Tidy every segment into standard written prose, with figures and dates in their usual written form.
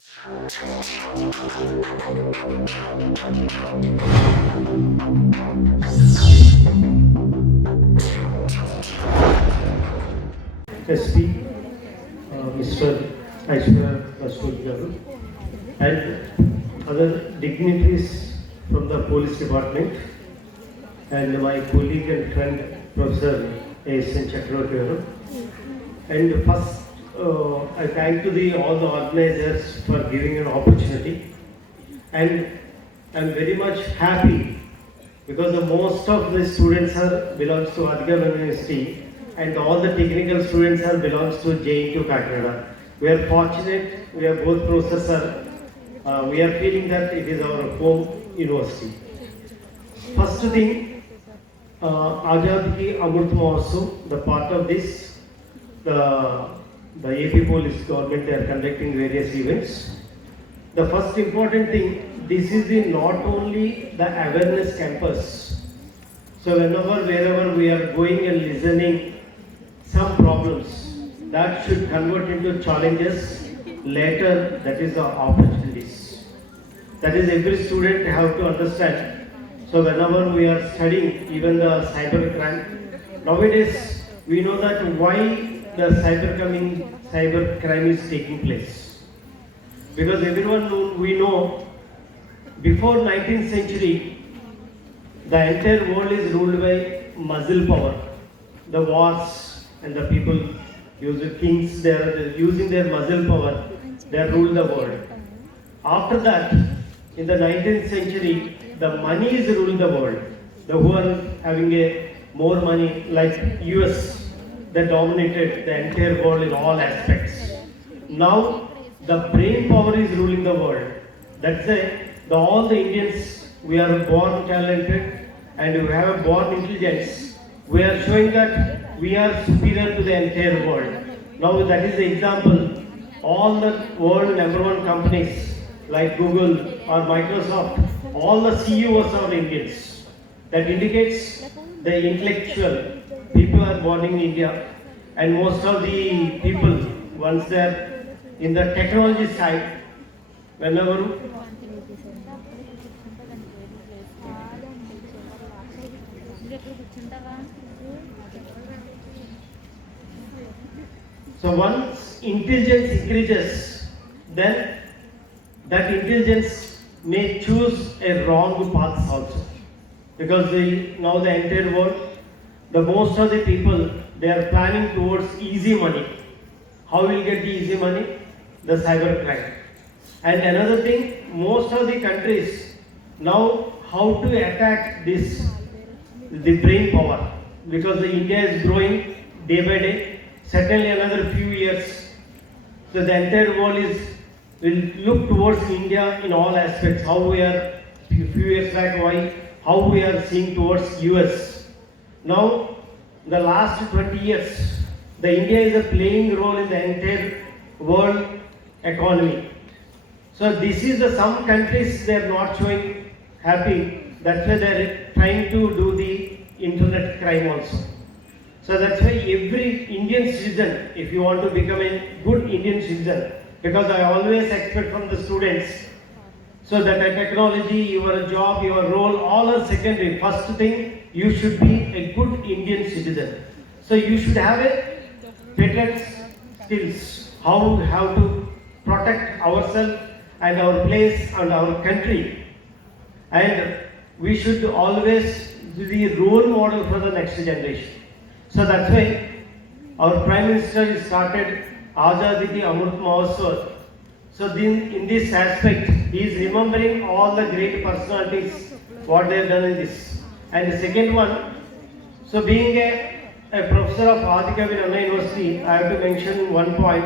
SP, Mr. Varshitha and other dignitaries from the police department, and my colleague and friend Professor A.S.N. Chakravarti. And first, I thank to all the organizers for giving an opportunity, and I'm very much happy because the most of the students belongs to Adhikar University, and all the technical students belongs to JNU Kakinada. We are fortunate. We are both professors. We are feeling that it is our home university. First thing, Azad Ki Amrit Mahotsav, the part of this, the AP Police government, they are conducting various events. The first important thing, this is not only the awareness campus. So wherever we are going and listening some problems, that should convert into challenges later, that is the opportunities. That is every student have to understand. So whenever we are studying even the cybercrime, nowadays we know that why the cybercrime is taking place. Because everyone we know, before 19th century, the entire world is ruled by muscle power. The wars and the people, kings, they are using their muscle power, they rule the world. After that, in the 19th century, the money is ruling the world. The who are having more money, like US, they dominated the entire world in all aspects. Now, the brain power is ruling the world. That's all the Indians, we are born talented and we have a born intelligence. We are showing that we are superior to the entire world. Now that is the example. All the world #1 companies like Google or Microsoft, all the CEOs are Indians. That indicates the intellectual people are born in India, and most of the people, once they are in the technology side, whenever so once intelligence increases, then that intelligence may choose a wrong path also. Because now the entire world, the most of the people, they are planning towards easy money. How will get the easy money? The cybercrime. And another thing, most of the countries now how to attack the brain power, because India is growing day by day. Certainly another few years, so the entire world will look towards India in all aspects. How we are few years back, how we are seeing towards US. Now, the last 20 years, the India is playing role in the entire world economy. So this is some countries they are not showing happy. That's why they are trying to do the internet crime also. So that's why every Indian citizen, if you want to become a good Indian citizen, because I always expect from the students, so that technology, your job, your role, all are secondary. First thing, you should be a good Indian citizen. So you should have a better skills, how to protect ourselves and our place and our country. And we should always be the role model for the next generation. So that's why our Prime Minister started Azad Ki Amrit Mahotsav. So in this aspect, he is remembering all the great personalities, what they have done in this. And the second one, so being a professor of Adhikar University, I have to mention one point.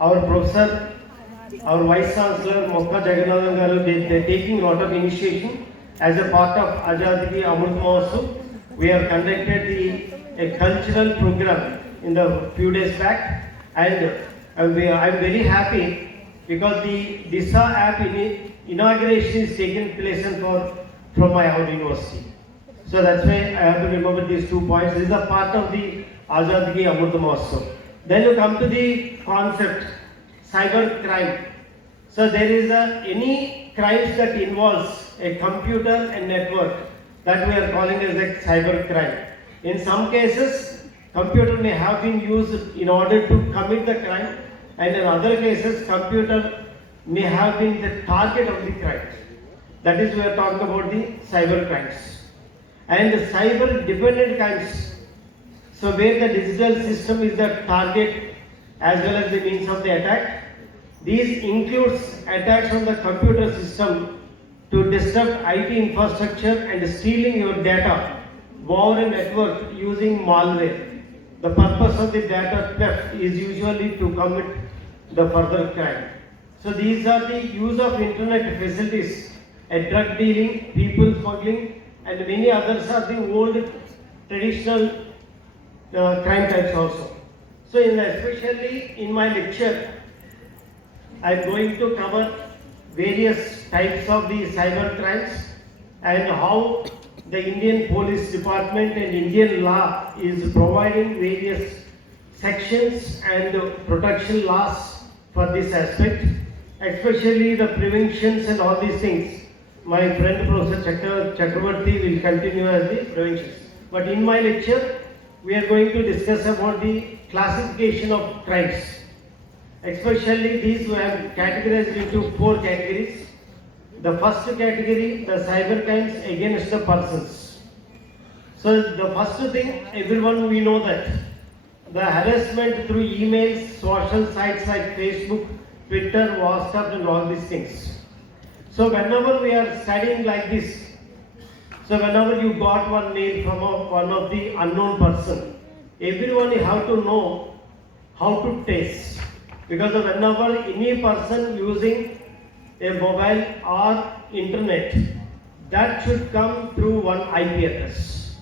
Our professor, our Vice Chancellor, Mokka Jagannathan Garu, they are taking a lot of initiation. As a part of Azad Ki Amrit Mahotsav, we have conducted a cultural program in the few days back, and I'm very happy because the DISA app inauguration is taken place from our university. So that's why I have to remember these 2 points. This is a part of the Azad Ki Amrit Mahotsav. Then you come to the concept, cybercrime. So there is any crimes that involves a computer and network that we are calling as a cybercrime. In some cases, computer may have been used in order to commit the crime, and in other cases, computer may have been the target of the crime. That is, we are talking about the cyber crimes. And the cyber dependent crimes, so where the digital system is the target as well as the means of the attack. These includes attacks on the computer system to disrupt IT infrastructure and stealing your data over a network using malware. The purpose of the data theft is usually to commit the further crime. So these are the use of internet facilities, drug dealing, people smuggling, and many others are the old traditional crime types also. So especially in my lecture, I am going to cover various types of the cyber crimes and how the Indian Police Department and Indian law is providing various sections and protection laws for this aspect, especially the preventions and all these things. My friend Professor Chakravarti will continue as the preventions. But in my lecture, we are going to discuss about the classification of crimes. Especially these we have categorized into 4 categories. The first category, the cyber crimes against the persons. So the first thing, everyone we know that the harassment through emails, social sites like Facebook, Twitter, WhatsApp and all these things. So whenever we are studying like this, so whenever you got one mail from one of the unknown person, everyone you have to know how to trace. Because whenever any person using a mobile or internet, that should come through one IP address.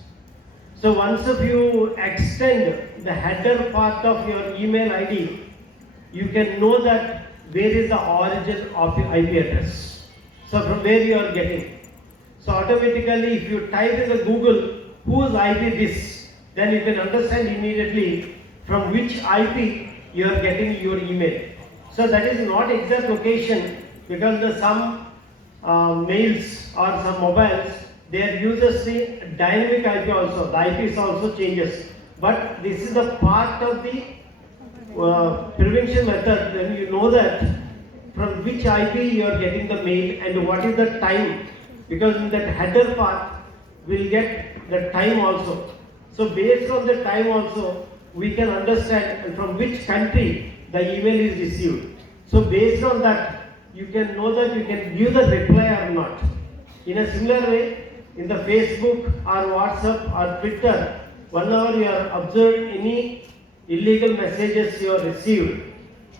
So once if you extend the header part of your email ID, you can know that where is the origin of the IP address. So from where you are getting. So automatically if you type in the Google whose IP this, then you can understand immediately from which IP you are getting your email. So that is not exact location, because some mails or some mobiles, they uses the dynamic IP also. The IP also changes. But this is a part of the prevention method. When you know that from which IP you are getting the mail and what is the time, because in that header part we'll get the time also. So based on the time also, we can understand from which country the email is received. So based on that, you can know that you can give the reply or not. In a similar way, in the Facebook or WhatsApp or Twitter, whenever you are observed any illegal messages you have received.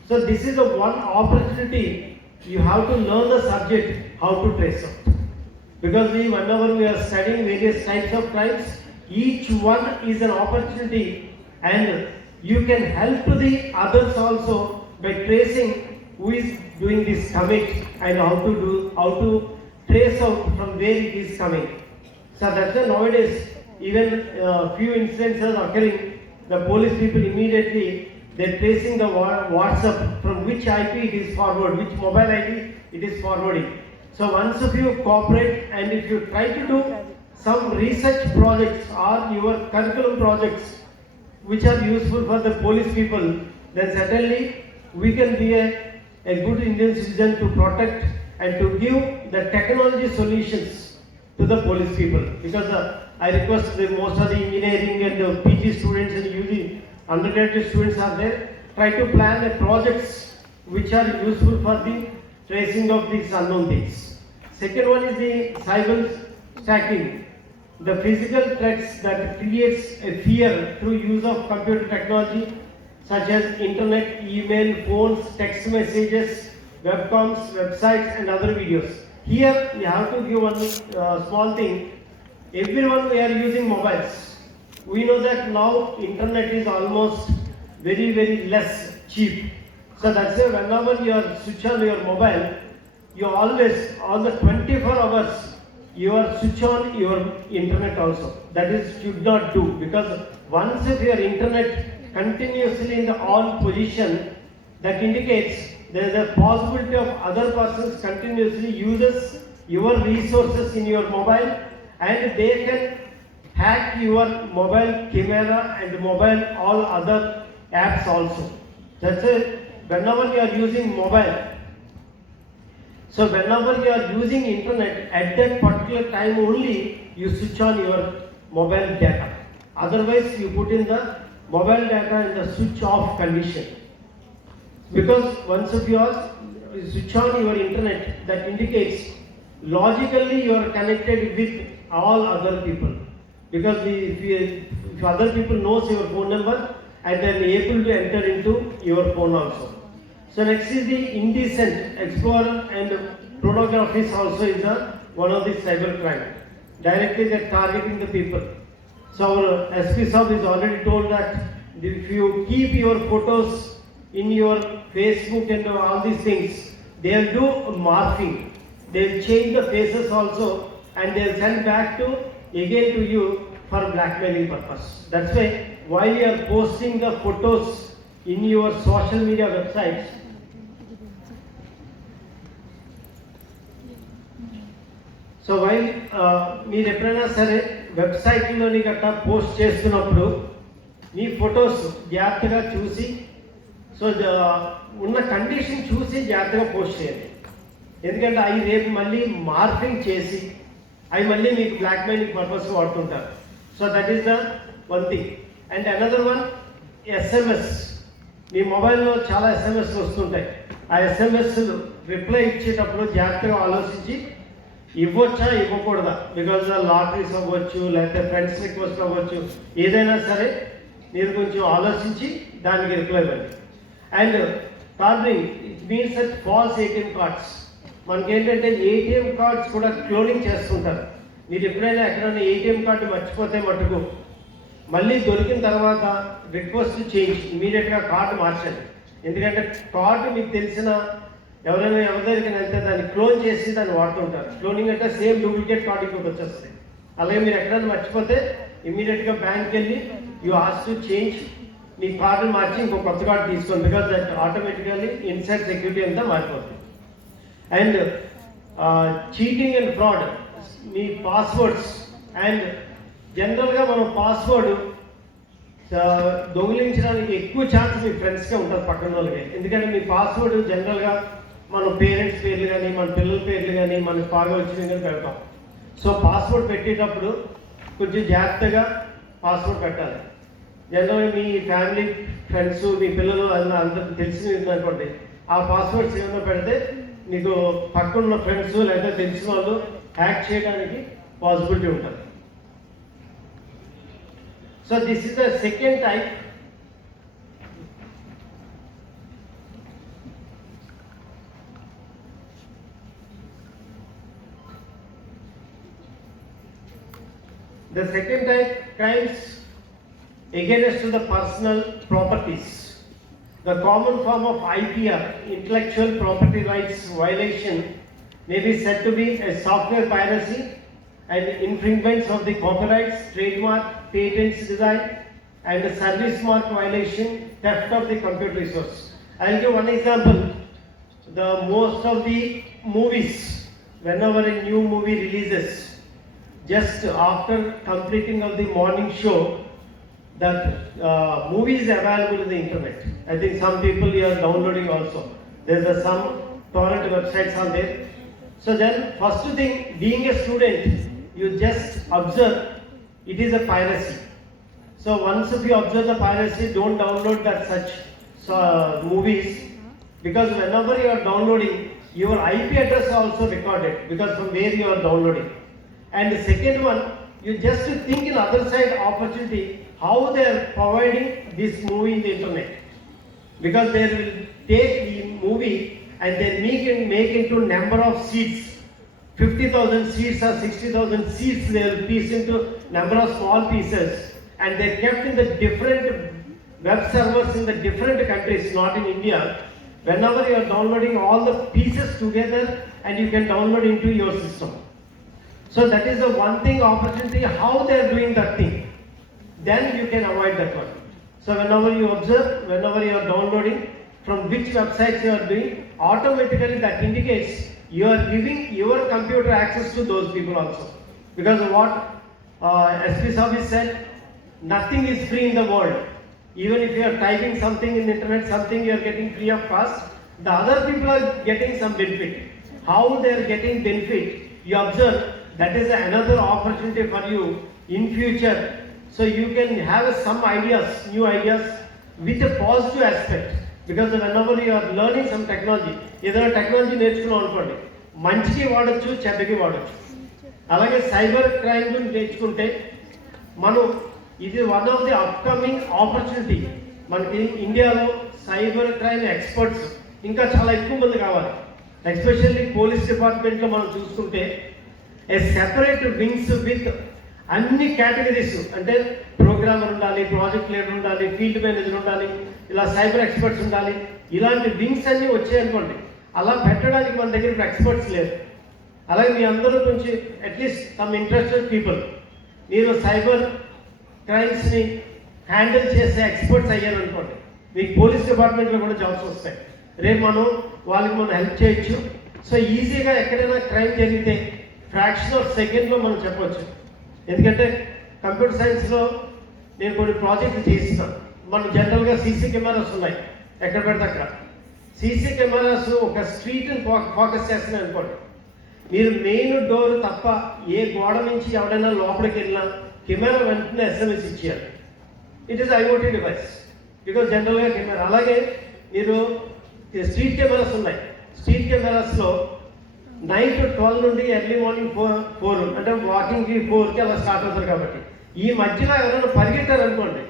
So this is the one opportunity you have to learn the subject, how to trace out. Because whenever we are studying various types of crimes, each one is an opportunity, and you can help to the others also by tracing who is doing this commit and how to trace out from where it is coming. So that's why nowadays even few instances occurring, the police people immediately they're tracing the WhatsApp from which IP it is forward, which mobile ID it is forwarding. So once if you cooperate and if you try to do some research projects or your curriculum projects which are useful for the police people, then certainly we can be a good Indian citizen to protect and to give the technology solutions to the police people. Because I request most of the engineering and PG students and UG undergraduate students are there, try to plan the projects which are useful for the tracing of these unknown things. Second one is the cyber stacking, the physical threats that creates a fear through use of computer technology such as internet, email, phones, text messages, webcams, websites and other videos. Here we have to give one small thing. Everyone we are using mobiles. We know that now internet is almost very less cheap. So that's why whenever you are switch on your mobile, you always, all the 24 hours, you are switch on your internet also. That is should not do, because once if your internet continuously in the on position, that indicates there is a possibility of other persons continuously uses your resources in your mobile, and they can hack your mobile camera and mobile all other apps also. That's it. Whenever you are using mobile, so whenever you are using internet, at that particular time only you switch on your mobile data. Otherwise you put in the mobile data in the switch off condition. Because once if you switch on your internet, that indicates logically you are connected with all other people. Because if other people knows your phone number, and then able to enter into your phone also. So next is the indecent, explorer and pornography also is one of the cybercrime. Directly they are targeting the people. So our SP Sahab is already told that if you keep your photos in your Facebook and all these things, they will do morphing. They will change the faces also, and they will send back again to you for blackmailing purpose. That's why while you are posting the photos in your social media websites, so while మీరు ఎప్పుడైనా సరే వెబ్సైట్లోని గట్టా పోస్ట్ చేస్తున్నప్పుడు మీ ఫొటోస్ జాగ్రత్తగా చూసి, సో ఉన్న కండిషన్ చూసి జాగ్రత్తగా పోస్ట్ చేయండి. ఎందుకంటే అవి రేపు మళ్ళీ మార్ఫింగ్ చేసి అవి మళ్ళీ మీకు బ్లాక్మెయిలింగ్ పర్పస్ వాడుతుంటారు. So that is the one thing. And another one, SMS. మీ మొబైల్లో చాలా ఎస్ఎంఎస్లు వస్తుంటాయి. ఆ ఎస్ఎంఎస్ రిప్లై ఇచ్చేటప్పుడు జాగ్రత్తగా ఆలోచించి ఇవ్వచ్చా ఇవ్వకూడదా. బికాజ్ లాటరీస్ అవ్వచ్చు, లేకపోతే ఫ్రెండ్స్ రిక్వెస్ట్ అవ్వచ్చు, ఏదైనా సరే మీరు కొంచెం ఆలోచించి దానికి రిప్లై ఇవ్వండి. And tampering, it means that false ATM cards. మనకేంటంటే ఏటీఎం కార్డ్స్ కూడా క్లోనింగ్ చేస్తుంటారు. మీరు ఎప్పుడైనా ఎక్కడైనా ఏటీఎం కార్డు మర్చిపోతే మటుకు మళ్ళీ దొరికిన తర్వాత రిక్వెస్ట్ చేంజ్, ఇమీడియట్గా కార్డు మార్చండి. ఎందుకంటే కార్డు మీకు తెలిసిన ఎవరైనా ఎవరి దగ్గరికి వెళ్తే దాన్ని క్లోన్ చేసి దాన్ని వాడుతుంటారు. క్లోనింగ్ అంటే సేమ్ డూప్లికేట్ కార్డు ఇంకోటి వచ్చేస్తుంది. అలాగే మీరు ఎక్కడైనా మర్చిపోతే ఇమీడియట్గా బ్యాంక్కి వెళ్ళి యూ హాస్ టు చేంజ్, మీ కార్డు మార్చి ఇంకో కొత్త కార్డు తీసుకోండి. Because that automatically inside security అంతా మారిపోతుంది. అండ్ చీటింగ్ అండ్ ఫ్రాడ్, మీ పాస్వర్డ్స్. అండ్ జనరల్గా మనం పాస్వర్డ్ దొంగిలించడానికి ఎక్కువ ఛాన్స్ మీ ఫ్రెండ్స్కే ఉంటుంది, పక్కన వాళ్ళకి. ఎందుకంటే మీ పాస్వర్డ్ జనరల్గా మన పేరెంట్స్ పేర్లు కానీ, మన పిల్లల పేర్లు కానీ, మనకు బాగా వచ్చినవి కానీ పెడతాం. సో పాస్వర్డ్ పెట్టేటప్పుడు కొంచెం జాగ్రత్తగా పాస్వర్డ్ పెట్టాలి. జనరల్గా మీ ఫ్యామిలీ, ఫ్రెండ్స్, మీ పిల్లలు అందరికి తెలిసింది అనుకోండి, ఆ పాస్వర్డ్స్ ఏమైనా పెడితే మీకు పక్కన ఫ్రెండ్స్ లేదా తెలిసిన వాళ్ళు హ్యాక్ చేయడానికి పాసిబిలిటీ ఉంటుంది. So this is the second type. The second type, crimes against the personal properties. The common form of IPR, intellectual property rights violation, may be said to be a software piracy and infringements of the copyrights, trademark, patents, design, and service mark violation, theft of the computer resource. I'll give one example. The most of the movies, whenever a new movie releases, just after completing of the morning show, that movie is available in the internet. I think some people are downloading also. There's some torrent websites on there. So then first thing, being a student, you just observe it is a piracy. So once if you observe the piracy, don't download that such movies, because whenever you are downloading, your IP address is also recorded, because from where you are downloading. And the second one, you just think in other side opportunity how they are providing this movie in the internet, because they will take the movie and they make into number of seats, 50,000 seats or 60,000 seats. They will piece into number of small pieces, and they kept in the different web servers in the different countries, not in India. Whenever you are downloading all the pieces together, and you can download into your system. So that is the one thing opportunity, how they are doing that thing. Then you can avoid that one. So whenever you observe, whenever you are downloading, from which websites you are doing, automatically that indicates you are giving your computer access to those people also. Because what SP Service said, nothing is free in the world. Even if you are typing something in the internet, something you are getting free of cost, the other people are getting some benefit. How they are getting benefit, you observe, that is another opportunity for you in future. So you can have some ideas, new ideas with a positive aspect. Because whenever you are learning some technology, ఏదైనా టెక్నాలజీ నేర్చుకున్నాం అనుకోండి, మంచికి వాడచ్చు, చెడ్డకి వాడచ్చు. అలాగే cyber crime గురించి నేర్చుకుంటే మనం ఇది one of the upcoming opportunity. మనకి ఇండియాలో సైబర్ క్రైమ్ ఎక్స్పర్ట్స్ ఇంకా చాలా ఎక్కువ మంది కావాలి. ఎస్పెషల్లీ పోలీస్ డిపార్ట్మెంట్లో మనం చూసుకుంటే ఏ సెపరేట్ వింగ్స్ విత్ అన్ని కేటగిరీస్, అంటే ప్రోగ్రామర్ ఉండాలి, ప్రాజెక్ట్ లీడర్ ఉండాలి, ఫీల్డ్ మేనేజర్ ఉండాలి, ఇలా సైబర్ ఎక్స్పర్ట్స్ ఉండాలి. ఇలాంటి వింగ్స్ అన్నీ వచ్చాయనుకోండి, అలా పెట్టడానికి మన దగ్గర ఇప్పుడు ఎక్స్పర్ట్స్ లేరు. అలాగే మీ అందరూ కొంచెం అట్లీస్ట్ సమ్ ఇంట్రెస్టెడ్ పీపుల్, మీరు సైబర్ క్రైమ్స్ని హ్యాండిల్ చేసే ఎక్స్పర్ట్స్ అయ్యారు అనుకోండి, మీకు పోలీస్ డిపార్ట్మెంట్లో కూడా జాబ్స్ వస్తాయి. రేపు వాళ్ళకి మనం హెల్ప్ చేయొచ్చు. సో ఈజీగా ఎక్కడైనా క్రైమ్ జరిగితే ఫ్రాక్షన్ ఆఫ్ సెకండ్లో మనం చెప్పవచ్చు. ఎందుకంటే కంప్యూటర్ సైన్స్లో నేను కొన్ని ప్రాజెక్టులు చేయిస్తాను. మనం జనరల్గా సీసీ కెమెరాస్ ఉన్నాయి, ఎక్కడ పెడితే అక్కడ. సీసీ కెమెరాస్ ఒక స్ట్రీట్ని ఫోకస్ చేస్తున్నాయి అనుకోండి, మీరు మెయిన్ డోర్ తప్ప ఏ గోడ నుంచి ఎవడైనా లోపలికి వెళ్ళినా కెమెరా వెంటనే SMS ఇచ్చేయాలి. It is IoT device, because జనరల్గా కెమెరా. అలాగే మీరు స్ట్రీట్ కెమెరాస్ ఉన్నాయి. స్ట్రీట్ కెమెరాస్లో నైట్ 12 నుండి ఎర్లీ మార్నింగ్ 4 అంటే వాకింగ్కి 4కి అలా స్టార్ట్ అవుతారు. కాబట్టి ఈ మధ్యలో ఎవరైనా పరిగెట్టారు అనుకోండి,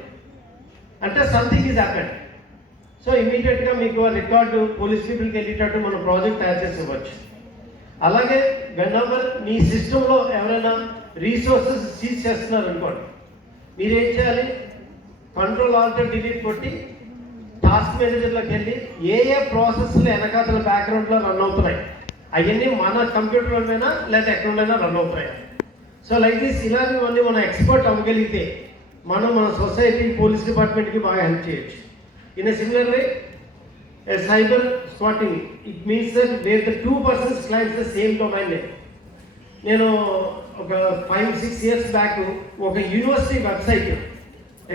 అంటే సంథింగ్ ఈజ్ హ్యాపెండ్. సో ఇమీడియట్గా మీకు రికార్డు పోలీస్ పీపుల్కి వెళ్ళేటట్టు మనం ప్రాజెక్ట్ తయారు చేసి ఇవ్వచ్చు. అలాగే వెనెవర్ మీ సిస్టంలో ఎవరైనా రీసోర్సెస్ సీజ్ చేస్తున్నారు అనుకోండి, మీరేం చేయాలి, Ctrl+Alt+Delete కొట్టి టాస్క్ మేనేజర్లోకి వెళ్ళి ఏ ప్రాసెస్లు వెనకాతల బ్యాక్గ్రౌండ్లో రన్ అవుతున్నాయి అవన్నీ మన కంప్యూటర్లోనైనా లేదా ఎక్కడైనా రన్ అవుతాయి. సో లైక్ దిస్, ఇలాంటివన్నీ మనం ఎక్స్పర్ట్ అవ్వగలిగితే మన సొసైటీ, పోలీస్ డిపార్ట్మెంట్కి బాగా హెల్ప్ చేయొచ్చు. In a similar way, cyber spotting, it means that where the 2 persons claims the same domain name. నేను ఒక 5-6 years బ్యాక్ ఒక university website,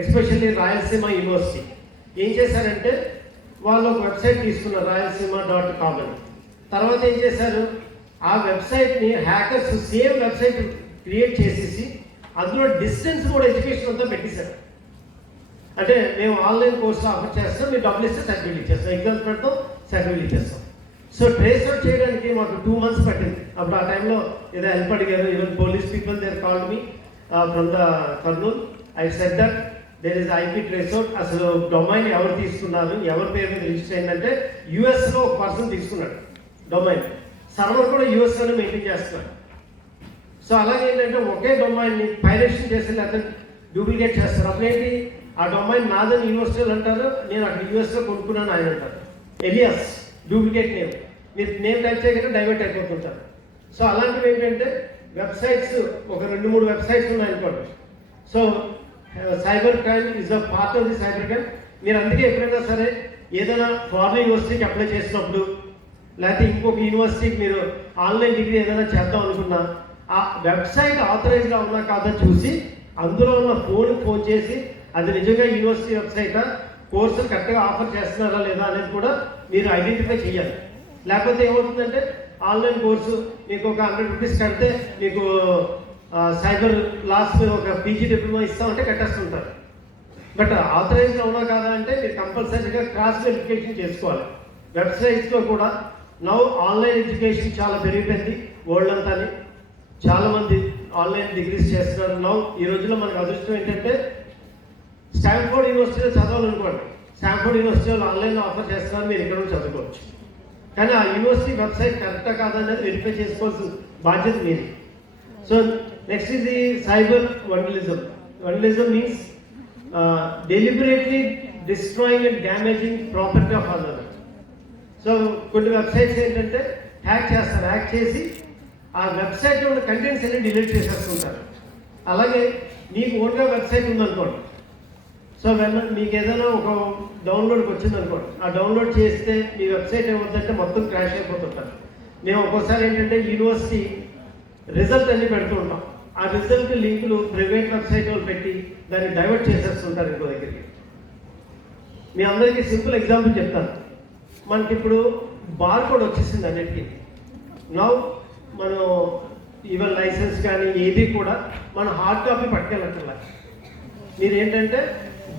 especially Rayalaseema university, ఏం చేశారంటే వాళ్ళు ఒక వెబ్సైట్ తీసుకున్నారు, rayalaseema.com అని. తర్వాత ఏం చేశారు, ఆ వెబ్సైట్ని హ్యాకర్స్ సేమ్ వెబ్సైట్ క్రియేట్ చేసేసి అందులో డిస్టెన్స్ కూడా ఎడ్యుకేషన్ అంతా పెట్టేశారు. అంటే మేము ఆన్లైన్ కోర్సులు ఆఫర్ చేస్తాం, మీరు డబ్బులు ఇస్తే సర్టిఫికేట్ ఇచ్చేస్తాం, ఎగ్జామ్స్ పెడతాం, సర్టిఫికేట్ ఇచ్చేస్తాం. సో ట్రేస్ అవుట్ చేయడానికి మాకు 2 months పట్టింది. అప్పుడు ఆ టైంలో ఏదో హెల్ప్ అడిగారు. Even police people there called me from the Kurnool. I said that there is IP trace out. అసలు డొమైన్ ఎవరు తీసుకున్నారు, ఎవరి పేరు మీద రిజిస్టర్ అయిందంటే యూఎస్లో ఒక పర్సన్ తీసుకున్నాడు డొమైన్. సర్వర్ కూడా యూఎస్లోనే మెయింటైన్ చేస్తున్నారు. సో అలాగే ఏంటంటే ఒకే డొమైన్ని పైరేషన్ చేసి లేకపోతే డూప్లికేట్ చేస్తారు. అప్పుడేంటి, ఆ డొమైన్ నాదని యూనివర్సిటీలు అంటారు, నేను అక్కడ యూఎస్లో కొనుక్కున్నాను ఆయన అంటారు. ఎలియాస్ డూప్లికేట్ నేమ్, మీరు నేమ్ టైప్ చేయకుండా డైవర్ట్ అయిపోతుంటారు. సో అలాంటివి ఏంటంటే వెబ్సైట్స్ ఒక 2-3 వెబ్సైట్స్ ఉన్నాయనుకోండి. So cyber crime is a part of the cyber crime. మీరు అందుకే ఎప్పుడైనా సరే ఏదైనా ఫారెన్ యూనివర్సిటీకి అప్లై చేసినప్పుడు, లేకపోతే ఇంకొక యూనివర్సిటీకి మీరు ఆన్లైన్ డిగ్రీ ఏదైనా చేద్దాం అనుకున్నా, ఆ వెబ్సైట్ ఆథరైజ్గా ఉన్నా కాదో చూసి అందులో ఉన్న ఫోన్ చేసి అది నిజంగా యూనివర్సిటీ వెబ్సైటా, కోర్సు కరెక్ట్గా ఆఫర్ చేస్తున్నారా లేదా అనేది కూడా మీరు ఐడెంటిఫై చేయాలి. లేకపోతే ఏమవుతుందంటే ఆన్లైన్ కోర్సు మీకు ఒక 100 rupees కడితే మీకు సైబర్ లాస్ మీద ఒక PG డిప్లొమా ఇస్తామంటే కట్టేస్తుంటారు. బట్ ఆథరైజ్గా ఉన్నా కాదా అంటే మీరు కంపల్సరీగా క్రాస్ వెరిఫికేషన్ చేసుకోవాలి. వెబ్సైట్స్లో కూడా నౌ ఆన్లైన్ ఎడ్యుకేషన్ చాలా పెరిగిపోయింది వరల్డ్ అంతా. చాలామంది ఆన్లైన్ డిగ్రీస్ చేస్తున్నారు. నౌ ఈ రోజుల్లో మనకు అదృష్టం ఏంటంటే స్టాన్ఫోర్డ్ యూనివర్సిటీలో చదవాలనుకోండి, స్టాన్ఫోర్డ్ యూనివర్సిటీ వాళ్ళు ఆన్లైన్లో ఆఫర్ చేస్తున్నారు, మీరు ఇక్కడ నుంచి చదువుకోవచ్చు. కానీ ఆ యూనివర్సిటీ వెబ్సైట్ కరెక్టా కాదనేది వెరిఫై చేసుకోవాల్సిన బాధ్యత మీది. సో నెక్స్ట్ ఇది cyber vandalism. Vandalism means deliberately destroying and damaging property of other. So కొన్ని వెబ్సైట్స్ ఏంటంటే హ్యాక్ చేస్తారు, హ్యాక్ చేసి ఆ వెబ్సైట్లో ఉన్న కంటెంట్స్ అన్ని డిలీట్ చేసేస్తుంటారు. అలాగే నీకు ఓన్గా వెబ్సైట్ ఉందనుకోండి, సో మీకు ఏదైనా ఒక డౌన్లోడ్కి వచ్చింది అనుకోండి, ఆ డౌన్లోడ్ చేస్తే మీ వెబ్సైట్ ఏమవుతుందంటే మొత్తం క్రాష్ అయిపోతుంటారు. మేము ఒక్కోసారి ఏంటంటే యూనివర్సిటీ రిజల్ట్ అన్ని పెడుతూ ఉంటాం. ఆ రిజల్ట్ లింకులు ప్రైవేట్ వెబ్సైట్ వాళ్ళు పెట్టి దాన్ని డైవర్ట్ చేసేస్తుంటారు ఇంకో దగ్గరికి. మీ అందరికీ సింపుల్ ఎగ్జాంపుల్ చెప్తాను. మనకి ఇప్పుడు బార్కోడ్ వచ్చేసింది అన్నిటికీ. నౌ మనం ఈవెన్ లైసెన్స్ కానీ ఏది కూడా మనం హార్డ్ కాపీ పట్టుకెళ్ళట్లా. మీరు ఏంటంటే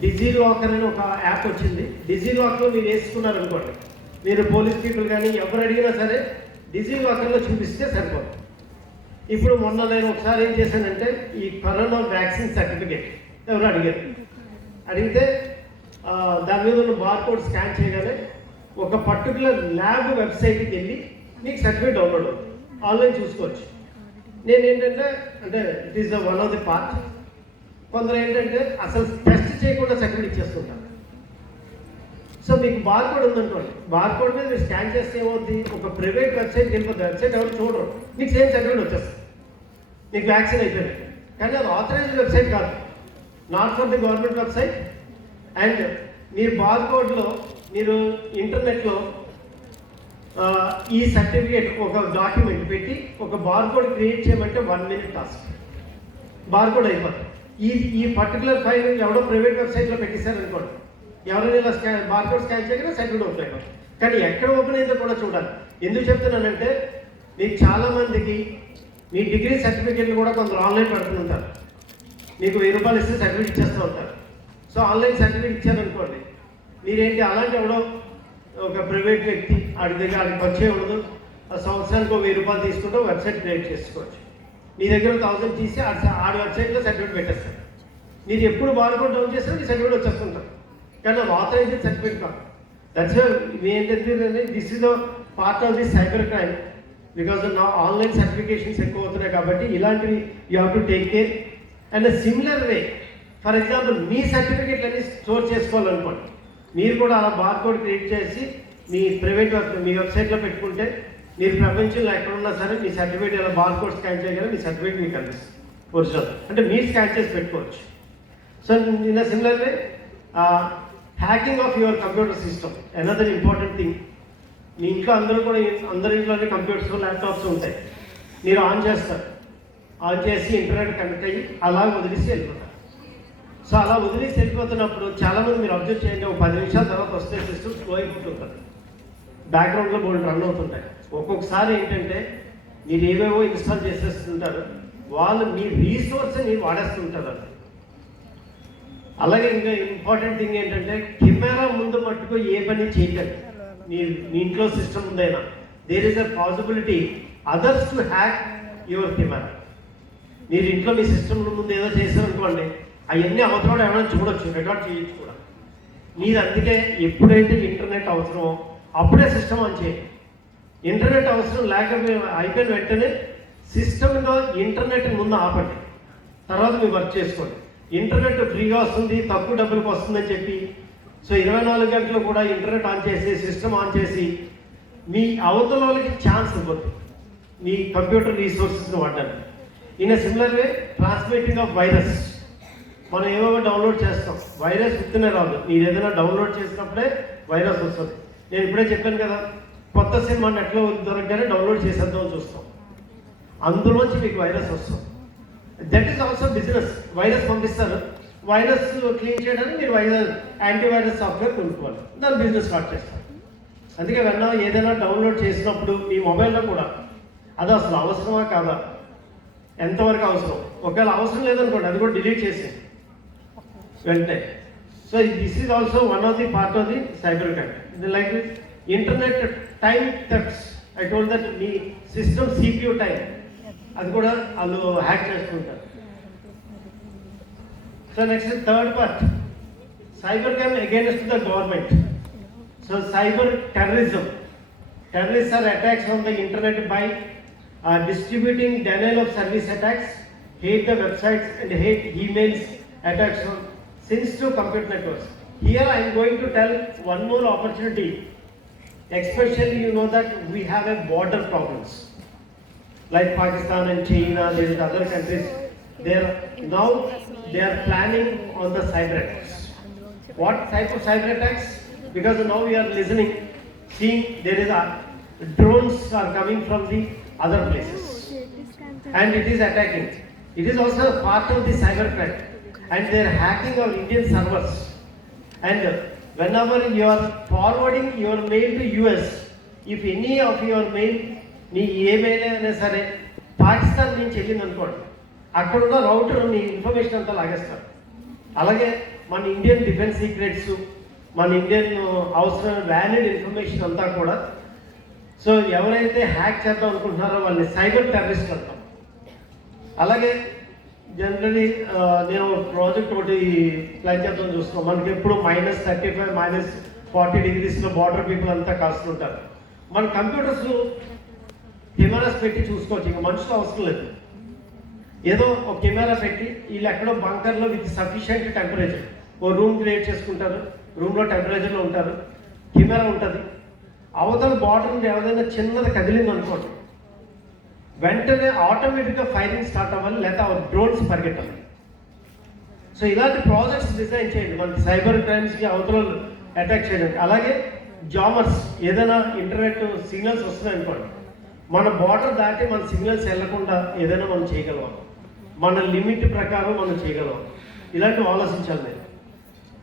డిజీ లాకర్ అని ఒక యాప్ వచ్చింది. డిజీ లాకర్లో మీరు వేసుకున్నారనుకోండి, మీరు పోలీస్ పీపుల్ కానీ ఎవరు అడిగినా సరే డిజీ లాకర్లో చూపిస్తే సరిపోతుంది. ఇప్పుడు మొన్న నేను ఒకసారి ఏం చేశానంటే ఈ కరోనా వ్యాక్సిన్ సర్టిఫికేట్ ఎవరు అడిగితే దాని మీద ఉన్న బార్కోడ్ స్కాన్ చేయగానే ఒక పర్టికులర్ ల్యాబ్ వెబ్సైట్కి వెళ్ళి మీకు సర్టిఫికేట్ డౌన్లోడ్ అవుతుంది, ఆన్లైన్ చూసుకోవచ్చు. నేను ఏంటంటే అంటే it is the one of the part. కొందరు ఏంటంటే అసలు టెస్ట్ చేయకుండా సర్టిఫికేట్ ఇచ్చేస్తుంటారు. సో మీకు బార్కోడ్ ఉందనుకోండి, బార్కోడ్ మీద మీరు స్కాన్ చేస్తే ఏమవుతుంది, ఒక ప్రైవేట్ వెబ్సైట్కి వెళ్ళిపోతుంది. వెబ్సైట్ ఎవరు చూడరు, మీకు సేమ్ సర్టిఫికేట్ వచ్చేస్తుంది, మీకు వ్యాక్సిన్ అయిపోయింది. కానీ అది ఆథరైజ్డ్ వెబ్సైట్ కాదు, not from the government website. And మీరు బార్కోడ్లో మీరు ఇంటర్నెట్లో ఈ సర్టిఫికేట్ ఒక డాక్యుమెంట్ పెట్టి ఒక బార్కోడ్ క్రియేట్ చేయమంటే 1 minute టాస్క్, బార్కోడ్ అయిపోతుంది. ఈ పర్టికులర్ ఫైల్ ఎవడో ప్రైవేట్ వెబ్సైట్లో పెట్టేశారనుకోండి, ఎవరైనా ఇలా బార్కోడ్ స్కాన్ చేయగానే సర్టిఫికేట్ ఓపెన్ అయిపోతుంది. కానీ ఎక్కడ ఓపెన్ అయిందో కూడా చూడాలి. ఎందుకు చెప్తున్నానంటే మీకు చాలామందికి మీ డిగ్రీ సర్టిఫికేట్లు కూడా కొందరు ఆన్లైన్ పెడుతుంటారు. మీకు 1000 రూపాయలు ఇస్తే సర్టిఫికేట్ ఇచ్చేస్తూ ఉంటారు. సో ఆన్లైన్ సర్టిఫికేట్ ఇచ్చారనుకోండి, మీరేంటి అలాంటి ఎవడో ఒక ప్రైవేట్ వ్యక్తి ఆడికి వచ్చే ఉండదు, ఆ సంవత్సరానికి 1000 రూపాయలు తీసుకుంటూ వెబ్సైట్ క్రియేట్ చేసుకోవచ్చు. మీ దగ్గర 1000 తీసి ఆడి వెబ్సైట్లో సర్టిఫికేట్ పెట్టేస్తారు. మీరు ఎప్పుడు బార్కోడ్ డౌన్ చేస్తే మీ సర్టిఫికేట్ వచ్చేస్తుంటారు. కానీ అది ఆథరైజ్డ్ సర్టిఫికేట్ కాదు. దట్స్ ఏంటంటే this is the part of the cyber crime. Because నా ఆన్లైన్ సర్టిఫికేషన్స్ ఎక్కువ అవుతున్నాయి కాబట్టి ఇలాంటివి you have to take care. And similar way, for example మీ సర్టిఫికేట్లన్నీ స్టోర్ చేసుకోవాలనుకోండి, మీరు కూడా అలా బార్కోడ్ క్రియేట్ చేసి మీ ప్రైవేట్ మీ వెబ్సైట్లో పెట్టుకుంటే మీరు ప్రపంచంలో ఎక్కడున్నా సరే మీ సర్టిఫికేట్ ఇలా బార్కోడ్ స్కాన్ చేయగలరు, మీ సర్టిఫికేట్ మీకు కనిపిస్తుంది ఒరిజినల్. అంటే మీరు స్కాన్ చేసి పెట్టుకోవచ్చు. So in similar way hacking of your computer system another important thing. మీ ఇంట్లో అందరి ఇంట్లోనే కంప్యూటర్స్ ల్యాప్టాప్స్ ఉంటాయి. మీరు ఆన్ చేస్తారు, ఆన్ చేసి ఇంటర్నెట్ కనెక్ట్ అయ్యి అలా వదిలేసి వెళ్ళిపోతారు. సో అలా వదిలేసి వెళ్ళిపోతున్నప్పుడు చాలామంది మీరు అబ్జర్వ్ చేయండి, ఒక 10 నిమిషాల తర్వాత వస్తే సిస్టమ్ స్లో అయిపోతుంటుంది, బ్యాక్గ్రౌండ్లో బోల్డ్ రన్ అవుతుంటాయి. ఒక్కొక్కసారి ఏంటంటే మీరు ఏవేవో ఇన్స్టాల్ చేసేస్తుంటారు, వాళ్ళు మీ రీసోర్స్ని వాడేస్తుంటారు. అలాగే ఇంకా ఇంపార్టెంట్ థింగ్ ఏంటంటే కెమెరా ముందు మట్టుకు ఏ పని చేయకండి. మీ ఇంట్లో సిస్టమ్ ఉందైనా there is a possibility others to hack your camera. మీరు ఇంట్లో మీ సిస్టమ్ ముందు ఏదో చేశారనుకోండి, అవన్నీ అవసరం ఏమైనా చూడొచ్చు, రికార్డ్ చేయొచ్చు కూడా. మీరు అందుకే ఎప్పుడైతే ఇంటర్నెట్ అవసరమో అప్పుడే సిస్టమ్ ఆన్ చేయండి. ఇంటర్నెట్ అవసరం అయిపోయిన వెంటనే సిస్టమ్లో ఇంటర్నెట్ ముందు ఆపండి, తర్వాత మీరు వర్క్ చేసుకోండి. ఇంటర్నెట్ ఫ్రీగా వస్తుంది, తక్కువ డబ్బులకు వస్తుందని చెప్పి సో 24 గంటలు కూడా ఇంటర్నెట్ ఆన్ చేసి సిస్టమ్ ఆన్ చేసి మీ అవతల వాళ్ళకి ఛాన్స్ ఇవ్వద్దు మీ కంప్యూటర్ రీసోర్సెస్ని వాడడానికి. In a similar way transmitting of virus, మనం ఏమేమో డౌన్లోడ్ చేస్తాం, వైరస్ విత్తనే రాదు. మీరు ఏదైనా డౌన్లోడ్ చేసినప్పుడే వైరస్ వస్తుంది. నేను ఇప్పుడే చెప్పాను కదా, కొత్త సినిమా నెట్లో దొరకగానే డౌన్లోడ్ చేసేద్దామని చూస్తాం, అందులోంచి మీకు వైరస్ వస్తుంది. That is also business. Virus పంపిస్తారు, వైరస్ క్లీన్ చేయడానికి మీరు యాంటీవైరస్ సాఫ్ట్వేర్ కొనుక్కోవాలి, దాని బిజినెస్ స్టార్ట్ చేస్తారు. అందుకే ఏదైనా డౌన్లోడ్ చేసినప్పుడు మీ మొబైల్లో కూడా అది అసలు అవసరమా కాదా, ఎంతవరకు అవసరం, ఒకవేళ అవసరం లేదనుకోండి అది కూడా డిలీట్ చేసి వెంటనే. So this is also one of the part of the cyber crime. Like internet time thefts, I told that me system CPU time అది కూడా వాళ్ళు హ్యాక్ చేసుకుంటారు. So next third part, cyber crime against the government. So cyber terrorism. Terrorists are attacks on the internet by distributing denial of service attacks, hate the websites and hate emails attacks on sensitive computer networks. Here I am going to tell one more opportunity. Especially you know that we have a border problems like Pakistan and China, there is other countries. They are planning on the cyber attacks. What type of cyber attacks? Because now we are listening, seeing there is a drones are coming from the other places and it is attacking. It is also part of the cybercrime and they are hacking our Indian servers. And whenever you are forwarding your mail to US, if any of your mail నీ ఏ మెయిల్ అయినా సరే పాకిస్తాన్ నుంచి వెళ్ళింది అనుకోండి, అక్కడ ఉన్న రౌటర్ నీ ఇన్ఫర్మేషన్ అంతా లాగేస్తారు. అలాగే మన ఇండియన్ డిఫెన్స్ సీక్రెట్స్, మన ఇండియన్ అవసరమైన వ్యాలిడ్ ఇన్ఫర్మేషన్ అంతా కూడా సో ఎవరైతే హ్యాక్ చేద్దాం అనుకుంటున్నారో వాళ్ళని సైబర్ టెర్రరిస్ట్ అంటాం. అలాగే జనరలీ నేను ప్రాజెక్ట్ ఒకటి ప్లాన్ చేద్దాం చూస్తున్నాం. మనకి ఎప్పుడు -35 -40 degreesలో బార్డర్ పీపుల్ అంతా కాస్తుంటారు. మన కంప్యూటర్స్ కెమెరాస్ పెట్టి చూసుకోవచ్చు, ఇంకా మనుషులు అవసరం లేదు. ఏదో ఒక కెమెరా పెట్టి వీళ్ళు ఎక్కడో బంకర్లో విత్ సఫిషియంట్ టెంపరేచర్ ఓ రూమ్ క్రియేట్ చేసుకుంటారు, రూమ్లో టెంపరేచర్లో ఉంటారు, కెమెరా ఉంటుంది. అవతల బార్డర్ నుండి ఏదైనా చిన్నది కదిలింది అనుకోండి, వెంటనే ఆటోమేటిక్గా ఫైరింగ్ స్టార్ట్ అవ్వాలి, లేదా డ్రోన్స్ పరిగెట్టాలి. సో ఇలాంటి ప్రాజెక్ట్స్ డిజైన్ చేయండి మనకి సైబర్ క్రైమ్స్కి అవతల అటాక్ చేయడానికి. అలాగే జామర్స్, ఏదైనా ఇంటర్నెట్ సిగ్నల్స్ వస్తున్నాయి అనుకోండి, మన బార్డర్ దాటి మన సిగ్నల్స్ వెళ్లకుండా ఏదైనా మనం చేయగలం, మన లిమిట్ ప్రకారం మనం చేయగలం. ఇలాంటివి ఆలోచించాలి నేను.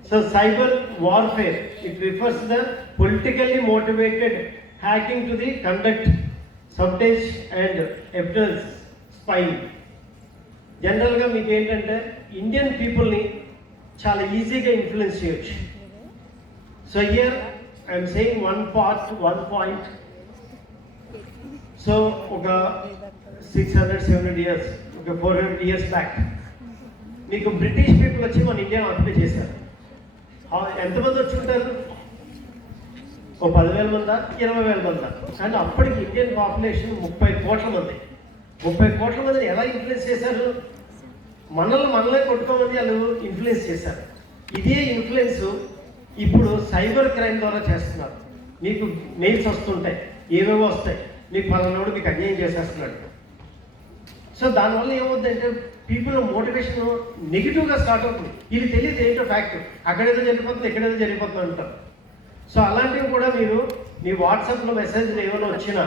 So cyber warfare it refers the politically motivated hacking to the conduct sabotage and evidence spying. జనరల్గా మీకు ఏంటంటే ఇండియన్ పీపుల్ని చాలా ఈజీగా ఇన్ఫ్లుయెన్స్ చేయొచ్చు. So here I'm saying one point. So ఒక 600-700 years, ఒక 400 years బ్యాక్ మీకు బ్రిటిష్ పీపుల్ వచ్చి మన ఇండియాను ఆక్యుపై చేశారు. ఎంతమంది వచ్చి ఉంటారు? ఓ 10,000 మందా, 20,000 మందా? కానీ అప్పటికి ఇండియన్ పాపులేషన్ 30 కోట్ల మంది. 30 కోట్ల మందిని ఎలా ఇన్ఫ్లుయెన్స్ చేశారు? మనల్ని కొట్టుకోమని వాళ్ళు ఇన్ఫ్లుయెన్స్ చేశారు. ఇదే ఇన్ఫ్లుయెన్స్ ఇప్పుడు సైబర్ క్రైమ్ ద్వారా చేస్తున్నారు. మీకు మెయిల్స్ వస్తుంటాయి, ఏవేవో వస్తాయి, మీకు పలానాడు మీకు అన్యాయం చేసేస్తున్నాడు. సో దానివల్ల ఏమవుతుందంటే పీపుల్ మోటివేషన్ నెగిటివ్గా స్టార్ట్ అవుతుంది. ఇది తెలియదు ఏంటో ఫ్యాక్ట్, అక్కడేదో జరిగిపోతుంది, ఎక్కడేదో జరిగిపోతుంది అంటారు. సో అలాంటివి కూడా మీరు మీ వాట్సాప్లో మెసేజ్లు ఏమైనా వచ్చినా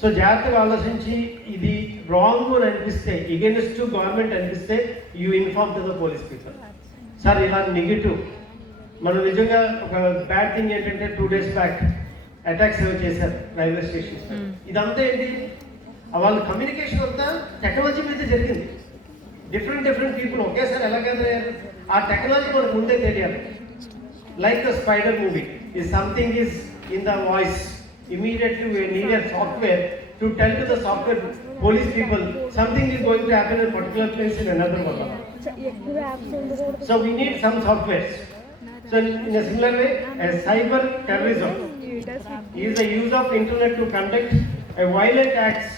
సో జాగ్రత్తగా ఆలోచించి ఇది రాంగ్ అని అనిపిస్తే, ఎగెన్స్ట్ గవర్నమెంట్ అనిపిస్తే you inform to the police people. Sir ఇలా నెగిటివ్ మనం నిజంగా ఒక బ్యాడ్ థింగ్ ఏంటంటే 2 days బ్యాక్ అటాక్స్ ఏవో చేశారు రైల్వే స్టేషన్స్. ఇదంతా ఏంటి? వాళ్ళ కమ్యూనికేషన్ అంతా టెక్నాలజీ మీద జరిగింది. డిఫరెంట్ పీపుల్ ఒకేసారి ఎలా గెదరయ్యారు? ఆ టెక్నాలజీ మనకు ముందే తెలియాలి. Like the spider movie, if something is in the voice, immediately we need a software to tell to the software police people something is going to happen in a particular place in another one. So we need some softwares. So in a similar way, as cyber terrorism is the use of internet to conduct a violent acts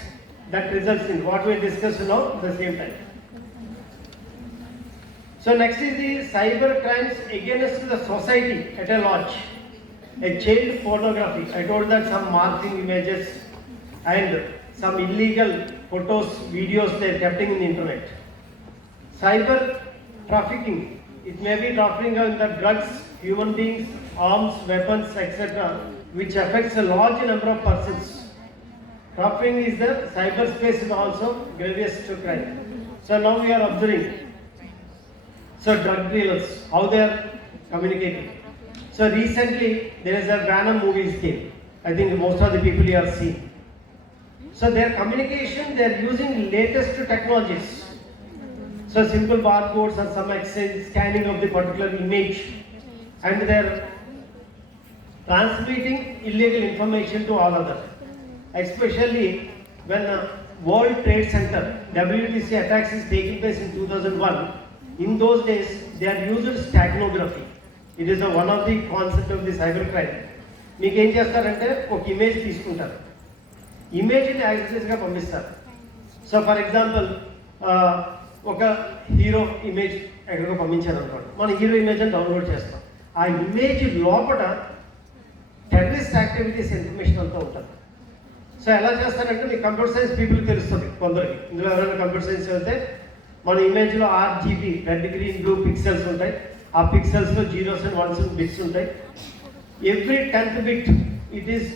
that results in what we discussed now at the same time. So next is the cyber crimes against the society at a large. A child pornography. I told that some marking images and some illegal photos, videos they are keeping in the internet. Cyber trafficking. It may be trafficking in the drugs, human beings, arms, weapons, etc., which affects a large number of persons. Trafficking is the cyberspace is also grievous to crime. So now we are observing. So drug dealers, how they are communicating. So recently there is a Venom movie came. I think most of the people here are seeing. So their communication, they are using latest technologies. So simple barcodes or some extent scanning of the particular image, and they are transmitting illegal information to all others. Especially when World Trade Center WTC attacks is taking place in 2001. In those days they are using steganography. It is one of the concept of the cyber crime. మీకు ఏం చేస్తారంటే ఒక ఇమేజ్ తీసుకుంటారు, ఇమేజ్ని యాక్సెస్గా పంపిస్తారు. So for example ఒక hero image ఎక్కడికో పంపించారు అనుకోండి, మన హీరో ఇమేజ్ని డౌన్లోడ్ చేస్తాం. ఆ ఇమేజ్ లోపల టెర్రరిస్ట్ యాక్టివిటీస్ ఇన్ఫర్మేషన్ అంతా ఉంటుంది. సో ఎలా చేస్తారంటే మీకు కంప్యూటర్ సైన్స్ పీపుల్ తెలుస్తుంది కొందరికి, ఇందులో ఎవరైనా కంప్యూటర్ సైన్స్ వెళ్తే మన ఇమేజ్లో RGB red green blue pixels ఉంటాయి. ఆ పిక్సెల్స్లో జీరోస్ అండ్ వన్స్ బిట్స్ ఉంటాయి. Every 10th bit it is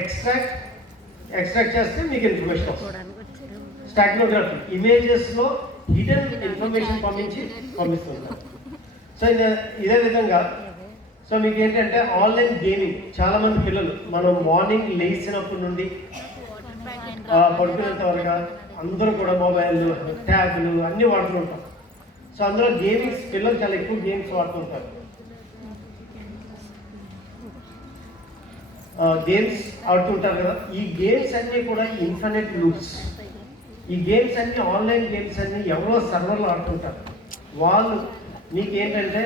extract చేస్తే మీకు ఇన్ఫర్మేషన్ వస్తుంది. స్టాగ్నోగ్రఫీ ఇమేజెస్లో హిడెన్ ఇన్ఫర్మేషన్ పంపిస్తుంటారు. సో ఇదే విధంగా సో మీకు ఏంటంటే ఆన్లైన్ గేమింగ్, చాలామంది పిల్లలు మనం మార్నింగ్ లేచినప్పటి నుండి పడుకునేంత వరకు అందరూ కూడా మొబైల్, ట్యాబ్లు అన్నీ వాడుతుంటాం. సో అందులో గేమింగ్స్, పిల్లలు చాలా ఎక్కువ గేమ్స్ వాడుతుంటారు. గేమ్స్ ఆడుతుంటారు కదా, ఈ గేమ్స్ అన్నీ కూడా ఇన్ఫినిట్ లూప్స్. ఈ గేమ్స్ అన్నీ, ఆన్లైన్ గేమ్స్ అన్నీ ఎవరో సర్వర్లో ఆడుతుంటారు. వాళ్ళు మీకు ఏంటంటే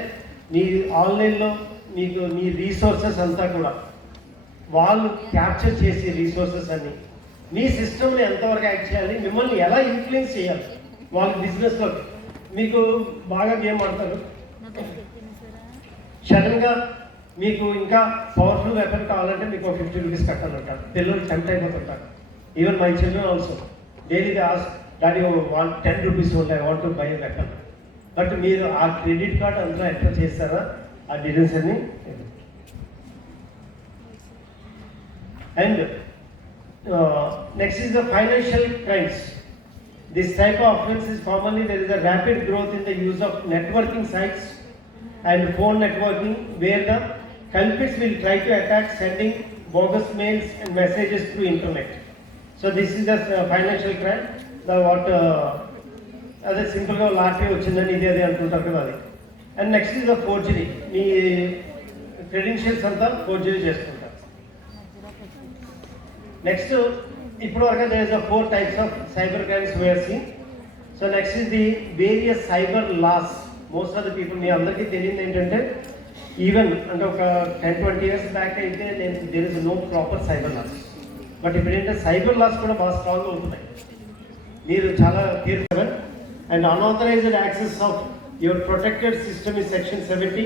మీ ఆన్లైన్లో మీకు మీ రీసోర్సెస్ అంతా కూడా వాళ్ళు క్యాప్చర్ చేసి రీసోర్సెస్ అన్నీ మీ సిస్టమ్ని ఎంతవరకు యాక్ట్ చేయాలి, మిమ్మల్ని ఎలా ఇన్ఫ్లుయెన్స్ చేయాలి వాళ్ళ బిజినెస్లో. మీకు బాగా గేమ్ ఆడతారు, సడన్గా మీకు ఇంకా పవర్ఫుల్ వెపన్ కావాలంటే మీకు 50 రూపీస్ కట్టాలంటారు. పిల్లలు టెంప్ట్ అయిపోతుంటారు. Even my children also daily they ask daddy 10 rupees only I want to buy weapon. But మీరు ఆ క్రెడిట్ కార్డ్ అంతా ఎట్లా చేస్తారా ఆ డీటెయిల్స్ అన్ని. And next is the financial crimes. This type of offense is commonly there is a rapid growth in the use of networking sites and phone networking where the culprits will try to attack sending bogus mails and messages through internet. So this is the financial crime. The what అదే సింపుల్గా లాటరీ వచ్చిందని ఇది అదే అంటుంటారు కదా అది. And next is the forgery. మీ క్రెడెన్షియల్స్ అంతా ఫోర్జరీ చేసుకుంటారు. నెక్స్ట్ ఇప్పుడు వరకు there is a 4 types of cyber crimes we are seeing. So next is the various cyber laws. Most of the people, మీ అందరికీ తెలియదు ఏంటంటే ఈవెన్ అంటే ఒక 10-20 years బ్యాక్ అయితే there is no proper cyber laws. But ఇప్పుడు ఏంటంటే సైబర్ లాస్ కూడా బాగా స్ట్రాంగ్గా ఉంటున్నాయి. మీరు చాలా careful. And unauthorized access of your protected system is section 70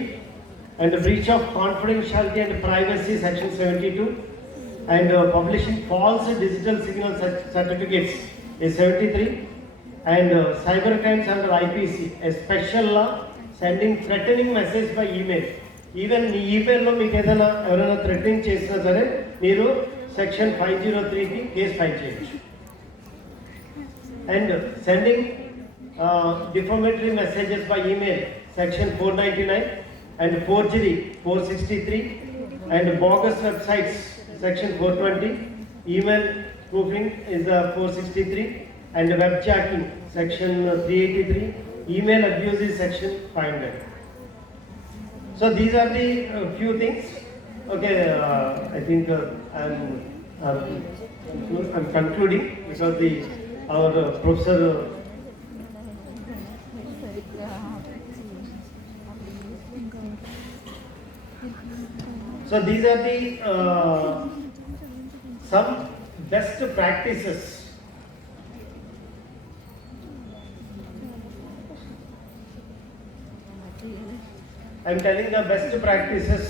and the breach of confidentiality and privacy section 72 and publishing false digital signal certificates is 73 and cyber crimes under IPC a special law sending threatening message by email. Even మీ ఈమెయిల్లో మీకు ఏదైనా ఎవరైనా threatening చేసినా సరే మీరు section 503కి case file చేయొచ్చు. And sending defamatory messages by email section 499 and forgery 463 and bogus websites section 420, email spoofing is 463 and webjacking section 383, email abuse is section 500. So these are the few things. Okay, I think I'm concluding because our professor so these are the some best practices. I'm telling the best practices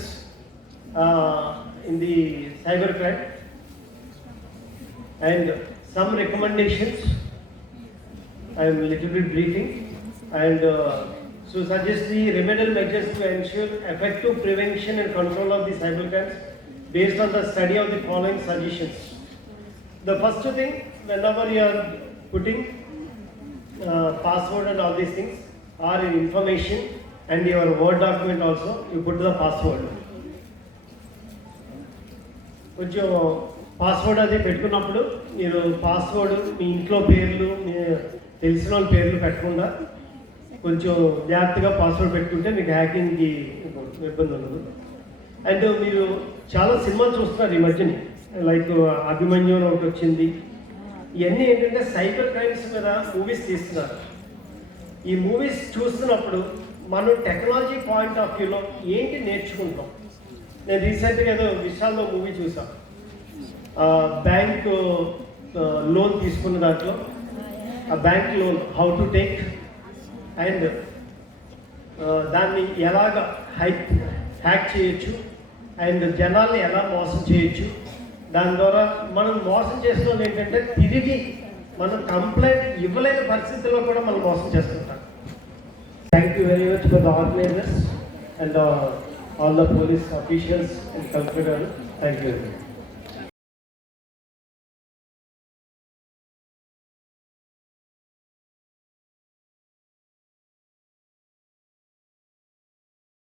in the cybercrime and some recommendations. I'm a little bit briefing and so suggest the remedial measures to ensure effective prevention and control of the cybercrimes based on the study of the following suggestions. The first thing, whenever you are putting password and all these things or in information and your Word document also, you put the password. కొంచెం పాస్వర్డ్ అది పెట్టుకున్నప్పుడు మీరు పాస్వర్డ్ మీ ఇంట్లో పేర్లు మీ తెలిసిన వాళ్ళ పేర్లు పెట్టకుండా కొంచెం జాగ్రత్తగా పాస్వర్డ్ పెట్టుకుంటే మీకు హ్యాకింగ్కి ఇబ్బంది ఉండదు. అండ్ మీరు చాలా సినిమాలు చూస్తున్నారు ఈ మధ్యని, లైక్ అభిమన్యు ఒకటి వచ్చింది. ఇవన్నీ ఏంటంటే సైబర్ క్రైమ్స్ మీద మూవీస్ తీస్తున్నారు. ఈ మూవీస్ చూస్తున్నప్పుడు మనం టెక్నాలజీ పాయింట్ ఆఫ్ వ్యూలో ఏంటి నేర్చుకుంటాం. నేను రీసెంట్గా ఏదో విశాల్లో మూవీ చూసాను. బ్యాంక్ లోన్ తీసుకున్న దాంట్లో ఆ bank loan how to take and దాన్ని ఎలాగ హ్యాక్ చేయొచ్చు అండ్ జనాల్ని ఎలా మోసం చేయొచ్చు. దాని ద్వారా మనం మోసం చేసిన వాళ్ళు ఏంటంటే తిరిగి మనం కంప్లైంట్ ఇవ్వలేని పరిస్థితుల్లో కూడా మనం మోసం చేస్తుంటాం. Thank you very much for the organisers and all the police officials and consider. Thank you.